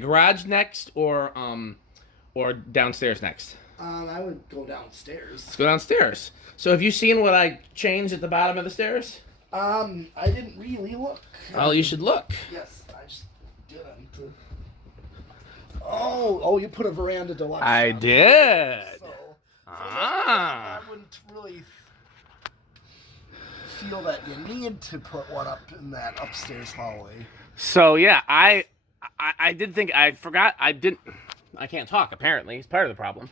Garage next or downstairs next? I would go downstairs. Let's go downstairs. So have you seen what I changed at the bottom of the stairs? I didn't really look. Well, you should look. Yes, I just didn't. Oh, you put a Verandah Deluxe I on. did. So, Ah. I wouldn't really feel that you need to put one up in that upstairs hallway. So yeah, I did think I forgot I can't talk apparently. It's part of the problem.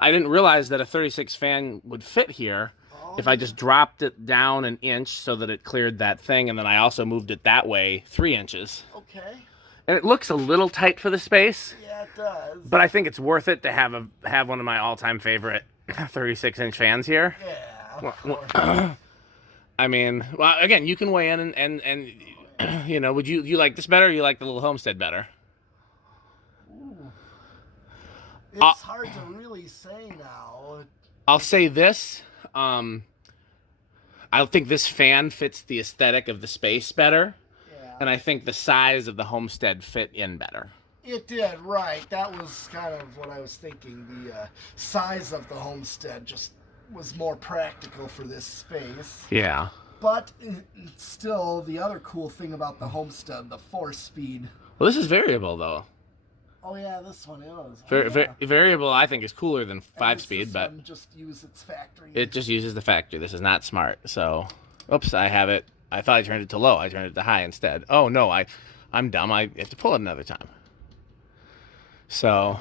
I didn't realize that a 36 fan would fit here if I just dropped it down an inch so that it cleared that thing, and then I also moved it that way 3 inches. Okay. And it looks a little tight for the space. Yeah, it does. But I think it's worth it to have one of my all-time favorite 36-inch fans here. Yeah. Well, I mean, well, again, you can weigh in and you know, would you like this better or you like the little Homestead better? It's hard to really say now. I'll say this. I think this fan fits the aesthetic of the space better. Yeah. And I think the size of the Homestead fit in better. It did, right. That was kind of what I was thinking. The size of the Homestead just was more practical for this space. Yeah. But still, the other cool thing about the Homestead, the 4-speed. Well, this is variable, though. Oh, yeah, this one is. Variable, I think, is cooler than 5-speed, but one just use its factory. It just uses the factory. This is not smart. So, oops, I have it. I thought I turned it to low. I turned it to high instead. Oh, no, I'm dumb. I have to pull it another time. So,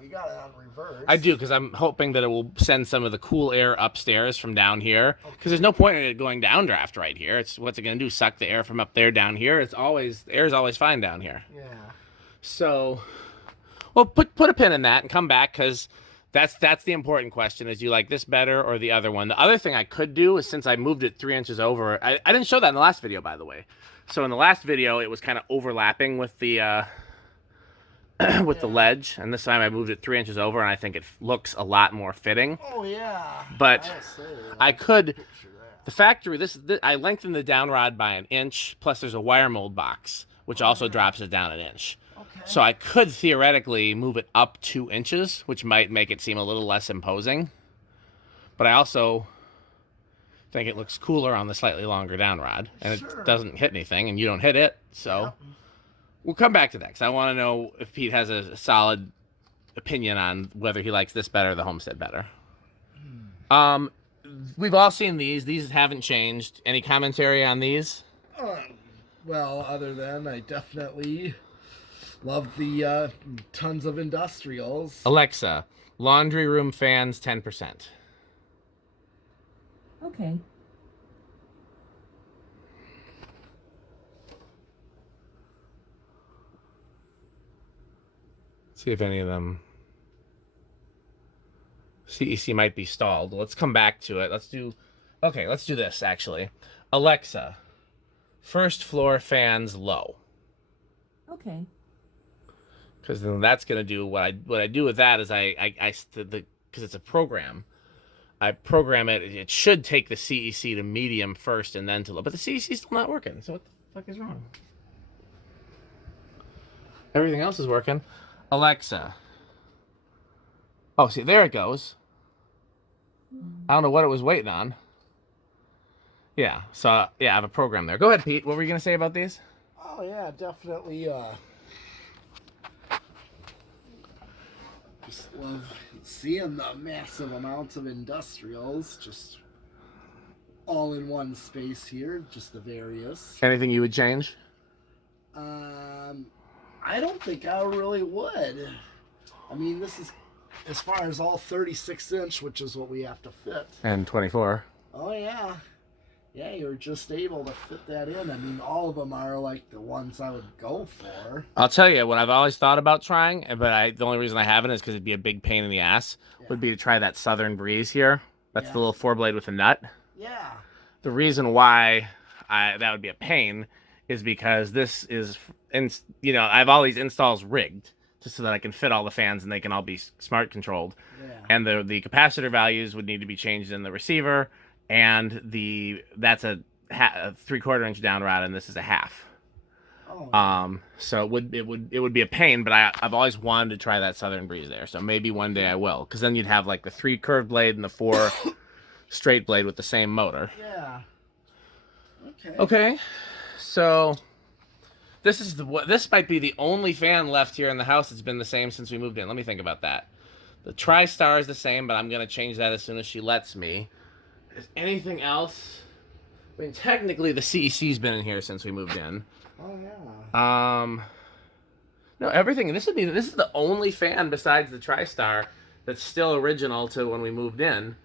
we got it on reverse. I do, because I'm hoping that it will send some of the cool air upstairs from down here. Because there's no point in it going downdraft right here. What's it going to do? Suck the air from up there down here? The air is always fine down here. Yeah. So, well, put a pin in that and come back, because that's the important question. Is you like this better or the other one? The other thing I could do is, since I moved it 3 inches over, I didn't show that in the last video, by the way. So in the last video, it was kind of overlapping with the with the ledge, and this time I moved it 3 inches over, and I think it looks a lot more fitting. Oh yeah. But I could. The factory, I lengthened the down rod by an inch. Plus, there's a wire mold box, which also drops it down an inch. Okay. So I could theoretically move it up 2 inches, which might make it seem a little less imposing. But I also think it looks cooler on the slightly longer down rod, and it doesn't hit anything, and you don't hit it. So we'll come back to that, because I want to know if Pete has a solid opinion on whether he likes this better or the Homestead better. We've all seen these. These haven't changed. Any commentary on these? Well, other than I definitely love the tons of industrials. Alexa, laundry room fans 10%. Okay. See if any of them. CEC might be stalled. Let's come back to it. Let's do this actually. Alexa, first floor fans low. Okay. Because then that's gonna do what I do with that is because it's a program. I program it. It should take the CEC to medium first and then to low, but the CEC is still not working. So what the fuck is wrong? Everything else is working. Alexa. Oh, see, there it goes. I don't know what it was waiting on. Yeah, so, yeah, I have a program there. Go ahead, Pete. What were you going to say about these? Oh, yeah, definitely. Just love seeing the massive amounts of industrials just all in one space here. Just the various. Anything you would change? I don't think I really would. I mean, this is as far as all 36-inch, which is what we have to fit. And 24. Oh, yeah. Yeah, you're just able to fit that in. I mean, all of them are like the ones I would go for. I'll tell you what I've always thought about trying, but the only reason I haven't is because it'd be a big pain in the ass, would be to try that Southern Breeze here. That's the little 4-blade with a nut. Yeah. The reason why that would be a pain is because this is, I have all these installs rigged just so that I can fit all the fans and they can all be smart controlled. Yeah. And the capacitor values would need to be changed in the receiver, and that's a 3/4 inch down rod, and this is a half. Oh. So it would be a pain, but I've always wanted to try that Southern Breeze there. So maybe one day I will, because then you'd have like the 3 curved blade and the 4 straight blade with the same motor. Yeah. Okay. Okay. So this might be the only fan left here in the house that's been the same since we moved in. Let me think about that. The Tristar is the same, but I'm gonna change that as soon as she lets me. Is anything else? I mean, technically the CEC's been in here since we moved in. Oh yeah. No, everything. This is the only fan besides the Tristar that's still original to when we moved in.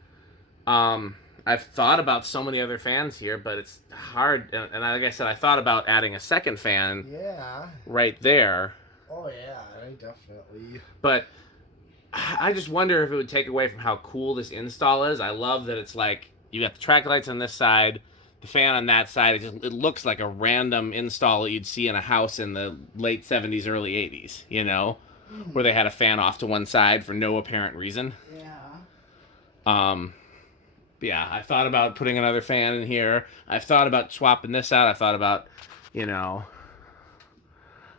I've thought about so many other fans here, but it's hard. And like I said, I thought about adding a second fan. Yeah. Right there. Oh yeah, definitely. But I just wonder if it would take away from how cool this install is. I love that it's like you got the track lights on this side, the fan on that side. It looks like a random install that you'd see in a house in the late 70s, early 80s, you know, where they had a fan off to one side for no apparent reason. Yeah. Yeah, I thought about putting another fan in here. I've thought about swapping this out. I thought about, you know,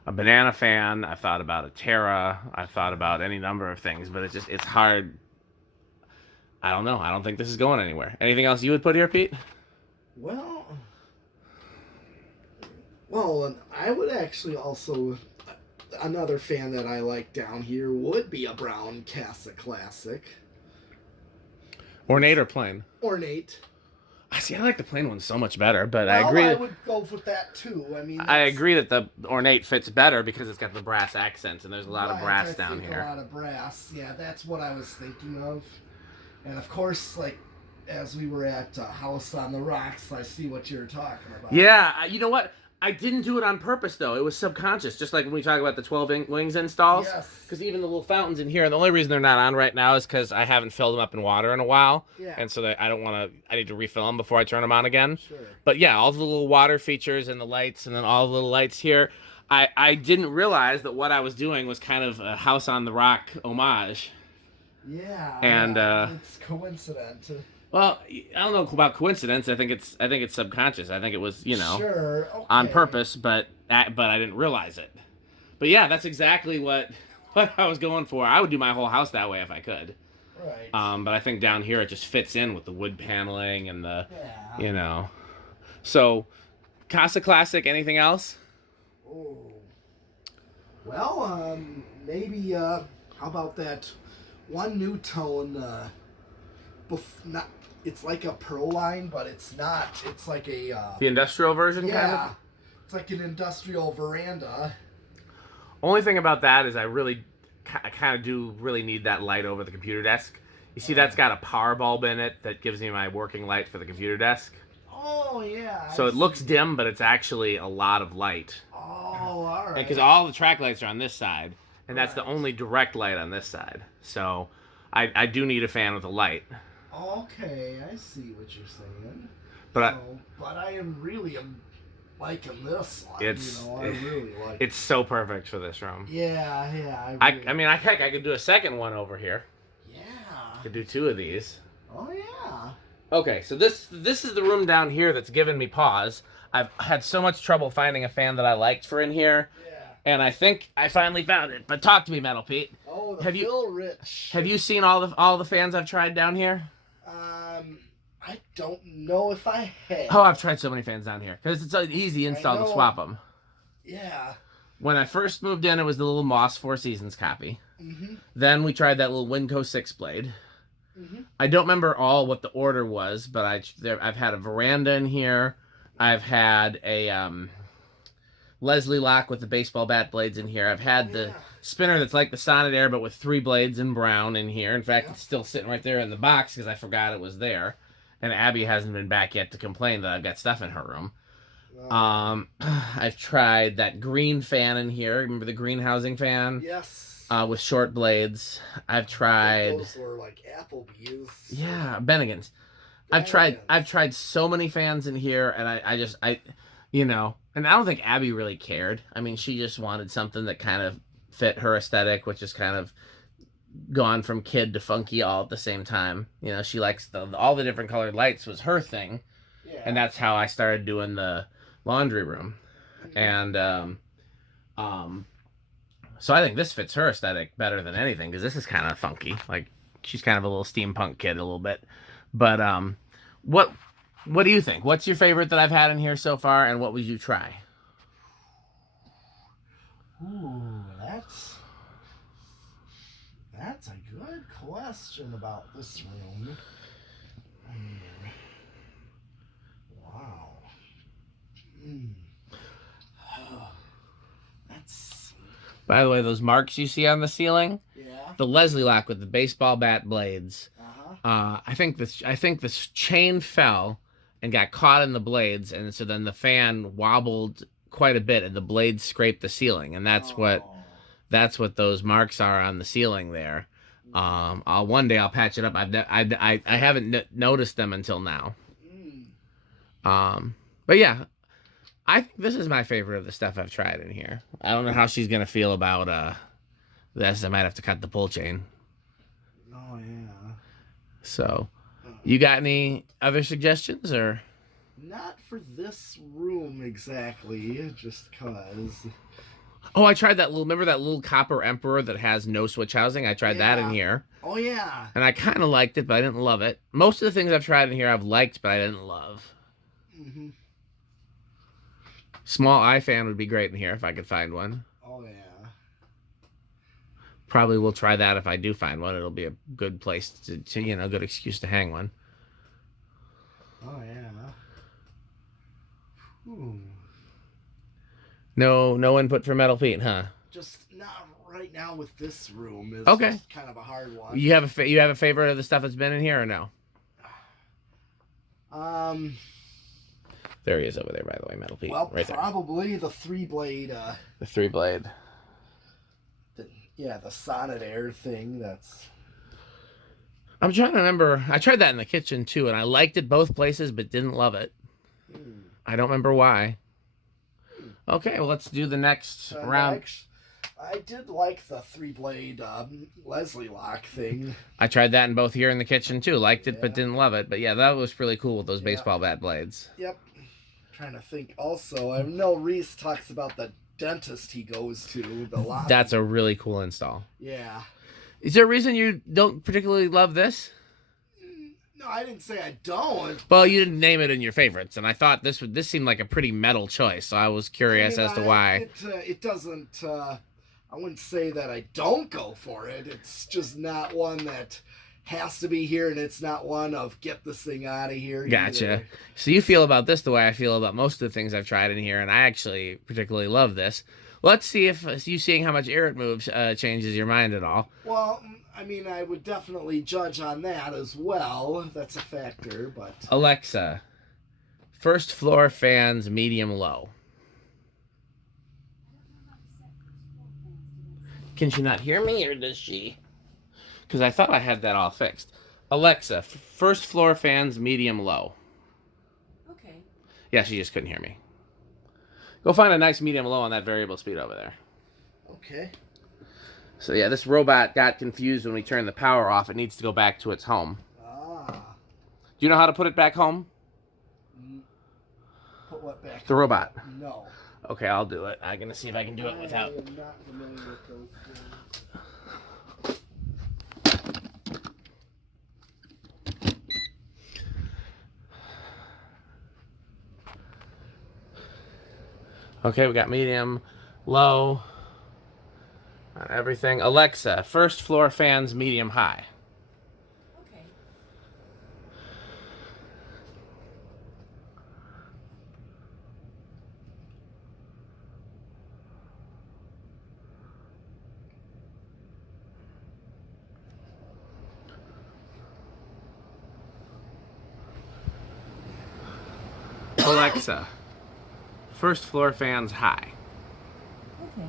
a banana fan. I thought about a Terra. I thought about any number of things, but it's hard. I don't know. I don't think this is going anywhere. Anything else you would put here, Pete? Well, and I would actually also, another fan that I like down here would be a brown Casa Classic. Ornate or plain? Ornate. See, I like the plain one so much better, but Well, I agree. I would go with that too. I mean, I agree that the ornate fits better because it's got the brass accents, and there's a lot of brass down here. A lot of brass. Yeah, that's what I was thinking of. And of course, like, as we were at House on the Rocks, I see what you're talking about. Yeah, you know what? I didn't do it on purpose, though. It was subconscious, just like when we talk about the 12 wings installs. Yes. Because even the little fountains in here, and the only reason they're not on right now is because I haven't filled them up in water in a while. Yeah. And so I don't want to, I need to refill them before I turn them on again. Sure. But yeah, all the little water features and the lights, and then all the little lights here. I didn't realize that what I was doing was kind of a House on the Rock homage. Yeah. And it's coincident. well, I don't know about coincidence. I think it's subconscious. I think it was, you know, sure. Okay. on purpose, but I didn't realize it. But yeah, that's exactly what I was going for. I would do my whole house that way if I could. Right. But I think down here it just fits in with the wood paneling and the, Yeah. you know. So, Casa Classic. Anything else? Oh. Well, maybe how about that one Nutone? Not. It's like a Pro line, but it's not. It's like a The industrial version, yeah. kind of. It's like an industrial veranda. Only thing about that is I kind of do really need that light over the computer desk. You see, that's got a power bulb in it that gives me my working light for the computer desk. Oh yeah. So it looks dim, but it's actually a lot of light. Oh, all right. Because all the track lights are on this side, and that's the only direct light on this side. So I do need a fan with a light. Okay, I see what you're saying. But but I am really liking this one. It's I really like it's so perfect for this room. Yeah. I mean, I could do a second one over here. Yeah. I could do 2 of these. Oh yeah. Okay, so this is the room down here that's given me pause. I've had so much trouble finding a fan that I liked for in here. Yeah. And I think I finally found it. But talk to me, Metal Pete. Oh, the Have Phil Rich. Have you seen all the fans I've tried down here? I don't know if I have. Oh, I've tried so many fans down here because it's an easy install to swap them. Yeah. When I first moved in, it was the little Moss Four Seasons copy. Mm-hmm. Then we tried that little Winco 6 blade. Mm-hmm. I don't remember all what the order was, but I've had a veranda in here. I've had a Leslie lock with the baseball bat blades in here. I've had the spinner that's like the Sonnet-Air but with 3 blades in brown in here. In fact, it's still sitting right there in the box because I forgot it was there. And Abby hasn't been back yet to complain that I've got stuff in her room. I've tried that green fan in here. Remember the green housing fan? Yes. With short blades. I've tried. Those were like Applebee's. Yeah, Bennigan's. I've tried so many fans in here, and I you know, and I don't think Abby really cared. I mean, she just wanted something that kind of fit her aesthetic, which is kind of gone from kid to funky all at the same time. You know, she likes all the different colored lights was her thing. Yeah. And that's how I started doing the laundry room. Mm-hmm. And So I think this fits her aesthetic better than anything because this is kind of funky. Like she's kind of a little steampunk kid a little bit. But what what do you think? What's your favorite that I've had in here so far, and what would you try? Ooh, that's a good question about this room. Wow. That's. By the way, those marks you see on the ceiling, Yeah. the Leslie lock with the baseball bat blades. I think this chain fell and got caught in the blades, and so then the fan wobbled quite a bit, and the blades scraped the ceiling, and that's what those marks are on the ceiling there. One day I'll patch it up. I haven't noticed them until now. But yeah, I think this is my favorite of the stuff I've tried in here. I don't know how she's gonna feel about this. I might have to cut the pull chain. Oh yeah. So, you got any other suggestions or? Not for this room exactly, just cause. Oh, I tried that little. Remember that little copper Emperor that has no switch housing? I tried that in here. Oh yeah. And I kind of liked it, but I didn't love it. Most of the things I've tried in here I've liked, but I didn't love. Mm-hmm. Small eye fan would be great in here if I could find one. Oh yeah. Probably will try that if I do find one. It'll be a good place to good excuse to hang one. Oh yeah. Ooh. No input for metal feet, huh? Just not right now with this room. It's okay. Just kind of a hard one. You have a favorite of the stuff that's been in here or no? There he is over there, by the way, metal feet. Well, right there. Probably the 3-blade. The 3-blade. The Sonnet-Air thing. That's. I'm trying to remember. I tried that in the kitchen too, and I liked it both places, but didn't love it. I don't remember why. Okay, well, let's do the next round. I did like the 3-blade Leslie lock thing. I tried that in both here in the kitchen too. Liked it, but didn't love it. But yeah, that was really cool with those baseball bat blades. Yep. Trying to think. Also, I know Reese talks about the dentist he goes to. The lobby. That's a really cool install. Yeah. Is there a reason you don't particularly love this? No, I didn't say I don't. Well, you didn't name it in your favorites, and I thought this seemed like a pretty metal choice, so I was curious as to why. It doesn't. I wouldn't say that I don't go for it. It's just not one that has to be here, and it's not one of get this thing out of here. Gotcha. Either. So you feel about this the way I feel about most of the things I've tried in here, and I actually particularly love this. Let's see if you seeing how much air it moves changes your mind at all. Well, I mean, I would definitely judge on that as well. That's a factor, but... Alexa, first floor fans, medium, low. Can she not hear me, or does she? Because I thought I had that all fixed. Alexa, first floor fans, medium, low. Okay. Yeah, she just couldn't hear me. Go find a nice medium low on that variable speed over there. Okay. So yeah, this robot got confused when we turned the power off. It needs to go back to its home. Ah. Do you know how to put it back home? Put what back? The robot. No. Okay, I'll do it. I'm gonna see if I can do it without. I am not familiar with those things. Okay, we got medium, low, on everything. Alexa, first floor fans, medium, high. Okay. Alexa, first floor fans, high. Okay.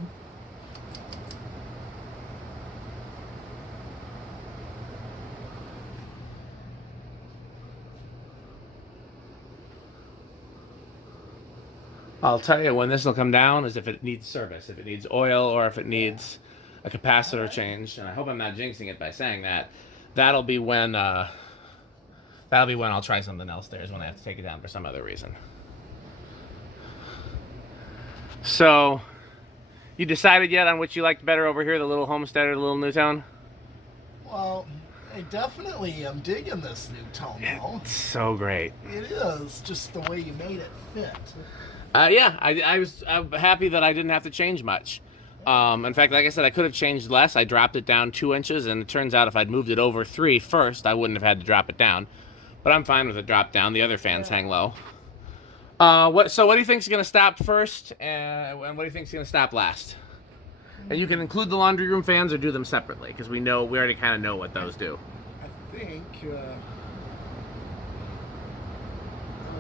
I'll tell you when this will come down is if it needs service, if it needs oil, or if it needs a capacitor change. And I hope I'm not jinxing it by saying that. That'll be when I'll try something else there, is when I have to take it down for some other reason. So You decided yet on which you liked better over here, the little Homestead or the little Nutone? Well, I definitely am digging this Nutone, though. It's so great. It is, just the way you made it fit. Yeah, I'm happy that I didn't have to change much. In fact, like I said, I could have changed less. I dropped it down 2 inches, and it turns out if I'd moved it over 3 first, I wouldn't have had to drop it down. But I'm fine with it drop down. The other fans hang low. So what do you think's going to stop first, and what do you think's going to stop last? And you can include the laundry room fans or do them separately, because we already kind of know what those do. I think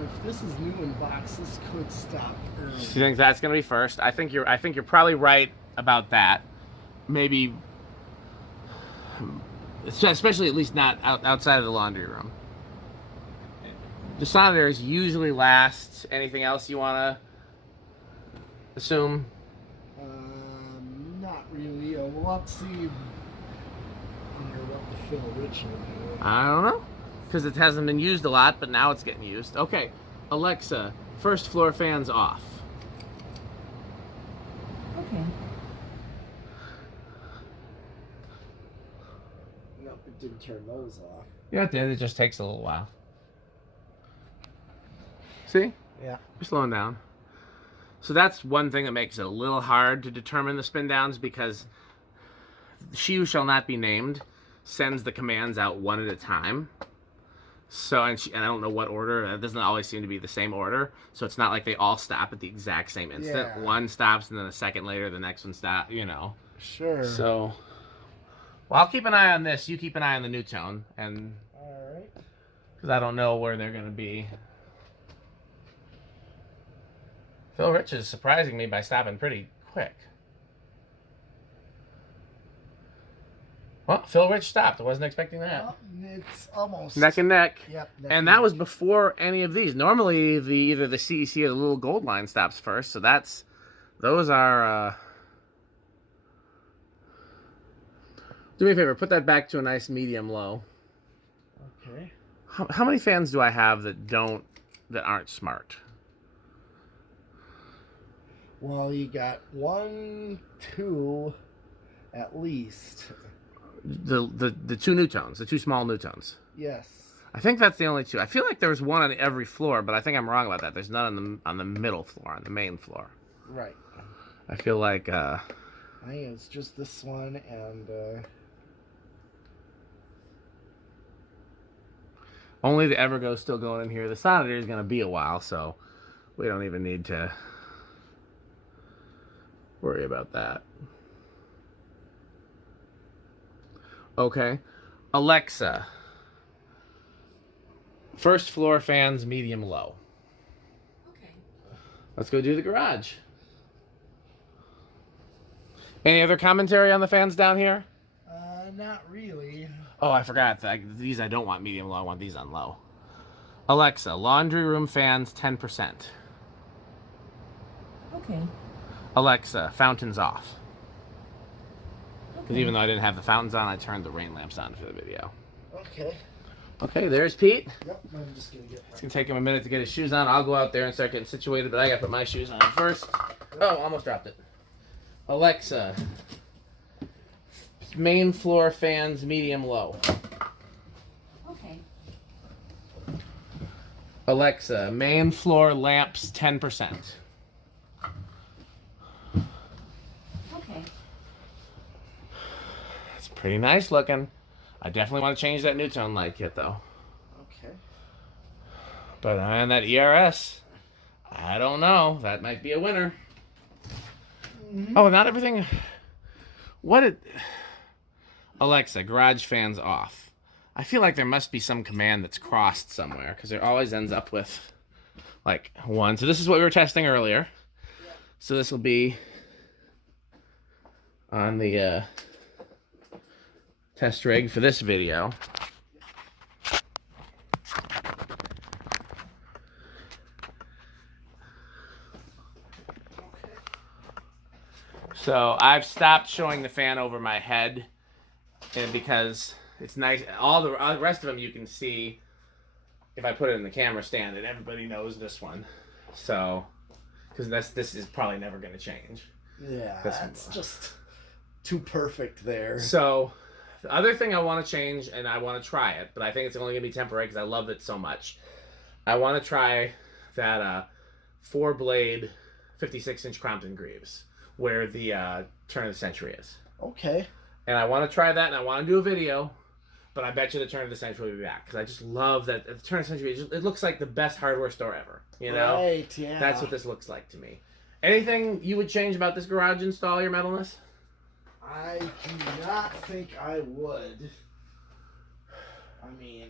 if this is new in box, this could stop early. So you think that's going to be first? I think you're probably right about that. Maybe, especially at least not outside of the laundry room. The Sonnet-Air is usually last. Anything else you want to assume? Not really. We'll have to see under what the Phil Rich will do. I don't know, because it hasn't been used a lot, but now it's getting used. Okay, Alexa, first floor fans off. Okay. Nope, it didn't turn those off. Yeah, it did. It just takes a little while. See? Yeah. We're slowing down. So that's one thing that makes it a little hard to determine the spin downs, because she who shall not be named sends the commands out one at a time. So, and I don't know what order. It doesn't always seem to be the same order. So it's not like they all stop at the exact same instant. Yeah. One stops and then a second later the next one stops, Sure. So, well, I'll keep an eye on this. You keep an eye on the Nutone, and All right. because I don't know where they're going to be. Phil Rich is surprising me by stopping pretty quick. Well, Phil Rich stopped. I wasn't expecting that. Well, it's almost Neck and neck. Yep. And that was before any of these. Normally, either the CEC or the little gold line stops first. So those are. Do me a favor. Put that back to a nice medium low. Okay. How many fans do I have that aren't smart? Well, you got 1, 2, at least. The two Nutones, the two small Nutones. Yes. I think that's the only two. I feel like there's one on every floor, but I think I'm wrong about that. There's none on the middle floor, on the main floor. Right. I feel like I think it's just this one and only the Evergo still going in here. The Sonnet-Air is going to be a while, so we don't even need to worry about that. Okay. Alexa, first floor fans, medium low. Okay. Let's go do the garage. Any other commentary on the fans down here? not really. Oh, I forgot. These I don't want medium low. I want these on low. Alexa, laundry room fans 10%. Okay. Alexa, fountains off. Because Okay. even though I didn't have the fountains on, I turned the rain lamps on for the video. Okay. Okay, there's Pete. Yep, I'm just gonna get It's gonna take him a minute to get his shoes on. I'll go out there and start getting situated, but I gotta put my shoes on first. Oh, almost dropped it. Alexa, main floor fans medium low. Okay. Alexa, main floor lamps 10%. Okay. It's pretty nice looking. I definitely want to change that Nutone light kit though. Okay. But on that ERS, I don't know. That might be a winner. Mm-hmm. Oh, not everything. Alexa, garage fans off. I feel like there must be some command that's crossed somewhere because it always ends up with like one. So this is what we were testing earlier. Yep. So this will be on the test rig for this video. So I've stopped showing the fan over my head, and because it's nice, all the rest of them you can see if I put it in the camera stand, and everybody knows this one. So, because this is probably never going to change. Yeah, that's just too perfect there. So, the other thing I want to change, and I want to try it, but I think it's only going to be temporary because I love it so much. I want to try that 4-blade 56-inch Crompton Greaves, where the turn of the century is. Okay. And I want to try that, and I want to do a video, but I bet you the turn of the century will be back because I just love that the turn of the century. It looks like the best hardware store ever. You know, right? Yeah. That's what this looks like to me. Anything you would change about this garage install, your metalness? I do not think I would. I mean,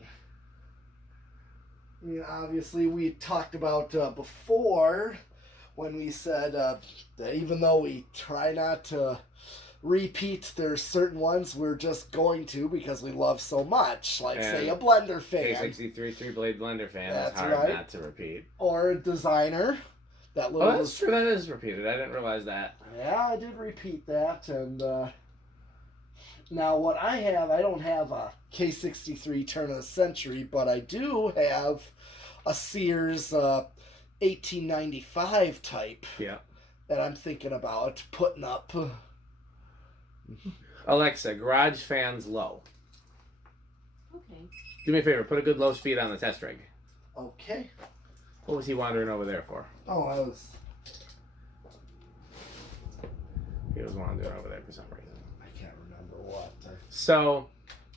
obviously we talked about before when we said that even though we try not to repeat, there's certain ones we're just going to because we love so much, like say a Blenderfan. K63 3-blade Blenderfan. That's it's hard right. not to repeat. Or a designer. That little. Oh, that's true. That is repeated. I didn't realize that. Yeah, I did repeat that, and now what I have, I don't have a K63 turn of the century, but I do have a Sears 1895 type. Yeah. That I'm thinking about putting up. Alexa, garage fans low. Okay. Do me a favor. Put a good low speed on the test rig. Okay. What was he wandering over there for? Oh, I was. He was wandering over there for some reason. I can't remember what. So,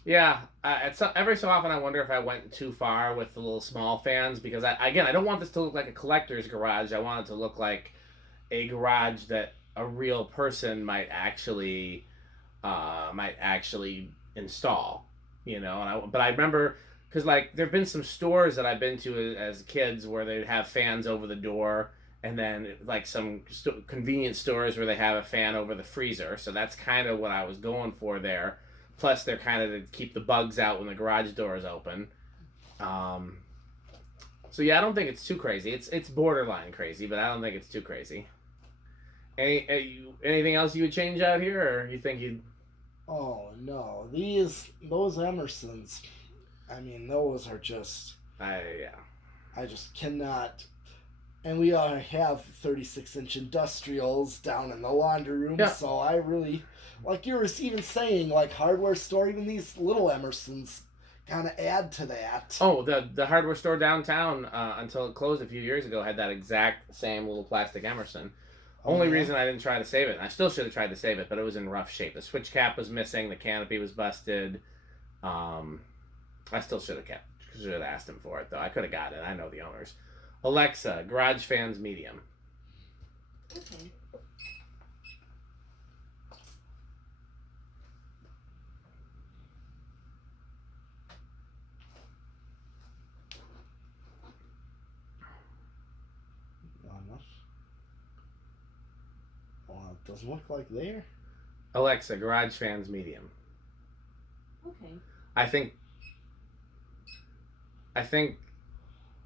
yeah, every so often I wonder if I went too far with the little small fans because I don't want this to look like a collector's garage. I want it to look like a garage that a real person might actually install, you know. But I remember because like there've been some stores that I've been to as kids where they'd have fans over the door, and then like some convenience stores where they have a fan over the freezer. So that's kind of what I was going for there. Plus, they're kind of to keep the bugs out when the garage door is open. So yeah, I don't think it's too crazy. It's borderline crazy, but I don't think it's too crazy. Anything else you would change out here, or you think you'd? Oh no, those Emersons. I mean, those are just. Yeah. I just cannot. And we have 36-inch industrials down in the laundry room, yeah. So I really, like you were even saying, like hardware store, even these little Emersons kind of add to that. Oh, the hardware store downtown, until it closed a few years ago, had that exact same little plastic Emerson. Only reason I didn't try to save it, and I still should have tried to save it, but it was in rough shape. The switch cap was missing, the canopy was busted. I still should have asked him for it, though. I could have got it. I know the owners. Alexa, garage fans medium. Okay. Well, it doesn't look like there. Alexa, garage fans medium. Okay. I think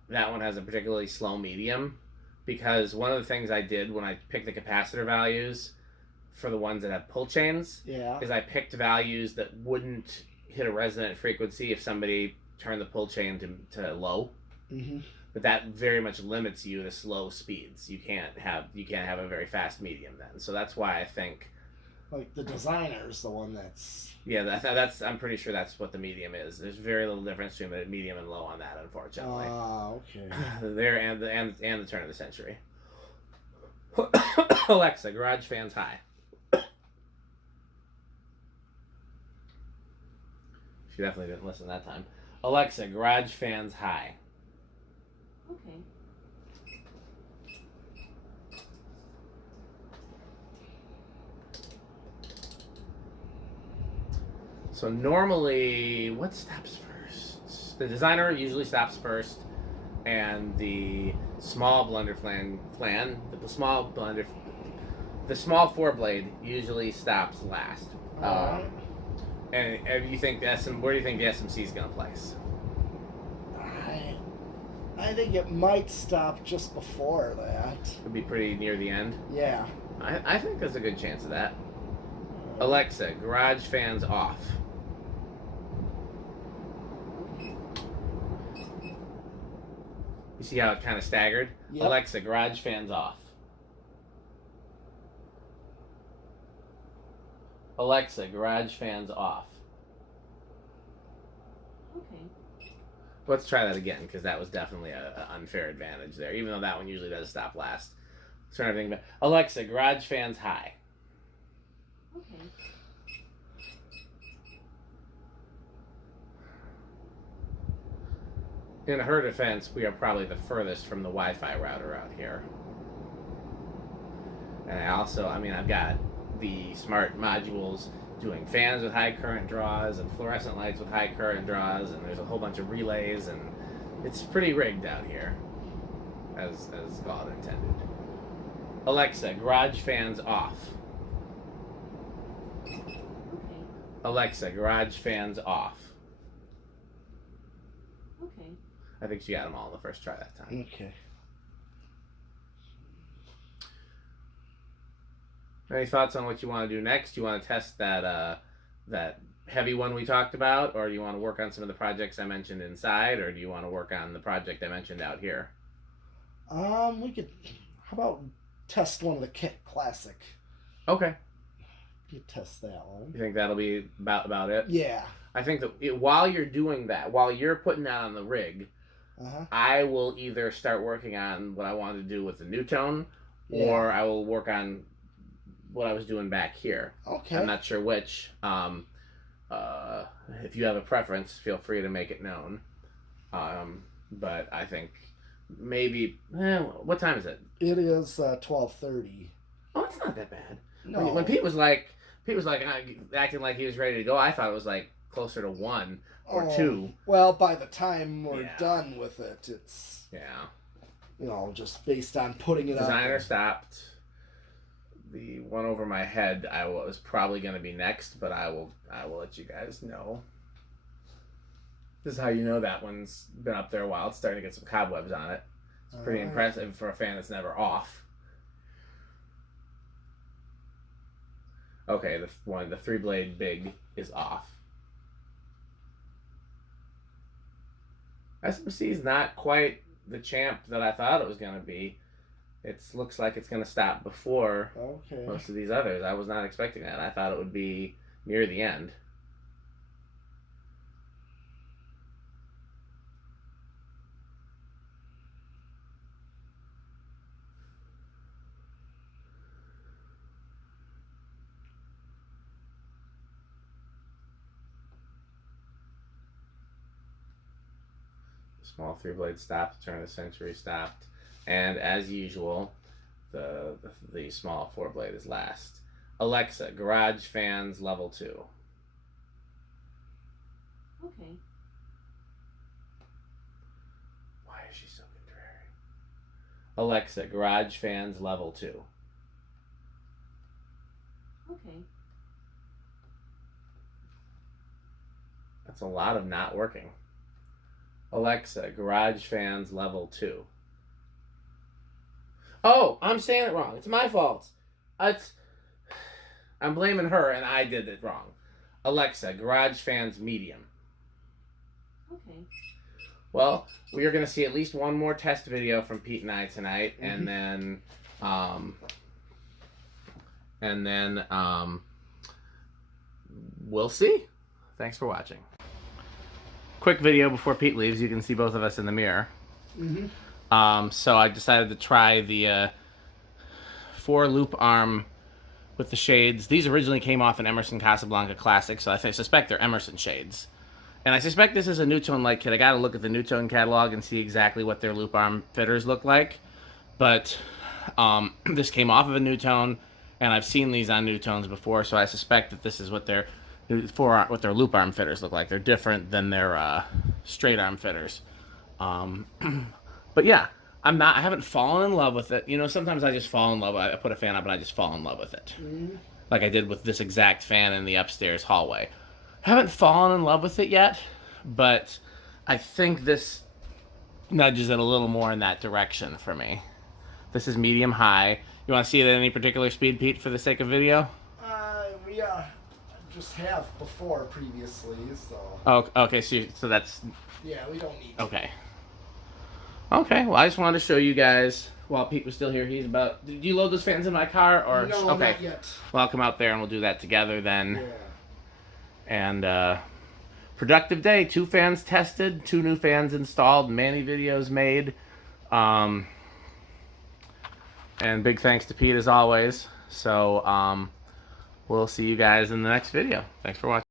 that one has a particularly slow medium because one of the things I did when I picked the capacitor values for the ones that have pull chains is I picked values that wouldn't hit a resonant frequency if somebody turned the pull chain to low. Mm-hmm. But that very much limits you to slow speeds. You can't have a very fast medium then. So that's why I think like the designer's the one that's that's I'm pretty sure that's what the medium is. There's very little difference between the medium and low on that, unfortunately. Okay. There and the turn of the century. Alexa, garage fans high. She definitely didn't listen that time. Alexa, garage fans high. Okay. So normally, what stops first? The designer usually stops first, and the small Blenderfan, the small 4-blade usually stops last. And you think where do you think the SMC is gonna place? I think it might stop just before that. Could be pretty near the end. Yeah. I think there's a good chance of that. Alexa, garage fans off. You see how it kind of staggered? Yep. Alexa, garage fans off. Alexa, garage fans off. Okay. Let's try that again, because that was definitely an unfair advantage there, even though that one usually does stop last. Let's turn everything back. Alexa, garage fans high. Okay. In her defense, we are probably the furthest from the Wi-Fi router out here. And I've got the smart modules doing fans with high current draws and fluorescent lights with high current draws, and there's a whole bunch of relays, and it's pretty rigged out here, as God intended. Alexa, garage fans off. Okay. Alexa, garage fans off. Okay. I think she got them all in the first try that time. Okay. Any thoughts on what you want to do next? You want to test that heavy one we talked about, or do you want to work on some of the projects I mentioned inside, or do you want to work on the project I mentioned out here? We could. How about test one of the Kit Classic? Okay. You could test that one. You think that'll be about it? Yeah. I think that while you're doing that, while you're putting that on the rig, I will either start working on what I want to do with the Nutone, or I will work on what I was doing back here. Okay. I'm not sure which. If you have a preference, feel free to make it known. But I think maybe. What time is it? It is 12:30. Oh, it's not that bad. No. When Pete was acting like he was ready to go, I thought it was like closer to 1 or 2. Well, by the time we're done with it, it's just based on putting it Designer up. stopped. The one over my head, I was probably going to be next, but I will let you guys know. This is how you know that one's been up there a while. It's starting to get some cobwebs on it. It's pretty impressive for a fan that's never off. Okay, the 3-blade big is off. SMC is not quite the champ that I thought it was going to be. It looks like it's going to stop before most of these others. I was not expecting that. I thought it would be near the end. Small 3-blade stopped, turn of the century stopped. And as usual, the small 4-blade is last. Alexa, garage fans level 2. Okay. Why is she so contrary? Alexa, garage fans level 2. Okay. That's a lot of not working. Alexa, garage fans level 2. Oh, I'm saying it wrong. It's my fault. I'm blaming her, and I did it wrong. Alexa, garage fans medium. Okay. Well, we are going to see at least one more test video from Pete and I tonight, and then we'll see. Thanks for watching. Quick video before Pete leaves. You can see both of us in the mirror. So I decided to try the 4-loop arm with the shades. These originally came off an Emerson Casablanca Classic, so I suspect they're Emerson shades. And I suspect this is a Nutone light kit. I got to look at the Nutone catalog and see exactly what their loop arm fitters look like. But this came off of a Nutone, and I've seen these on Nutones before, so I suspect that this is what their loop arm fitters look like. They're different than their straight arm fitters. But yeah, I haven't fallen in love with it. You know, sometimes I just fall in love. I put a fan up and I just fall in love with it. Like I did with this exact fan in the upstairs hallway. Haven't fallen in love with it yet, but I think this nudges it a little more in that direction for me. This is medium high. You want to see it at any particular speed, Pete, for the sake of video? Yeah. Just have before previously, so. Oh, okay, so that's... Yeah, we don't need to. Okay. Okay, well, I just wanted to show you guys while Pete was still here. He's about. Did you load those fans in my car or? No, okay. not yet. Well, I'll come out there and we'll do that together then. Yeah. And productive day. 2 fans tested, 2 new fans installed, many videos made. And big thanks to Pete as always. So we'll see you guys in the next video. Thanks for watching.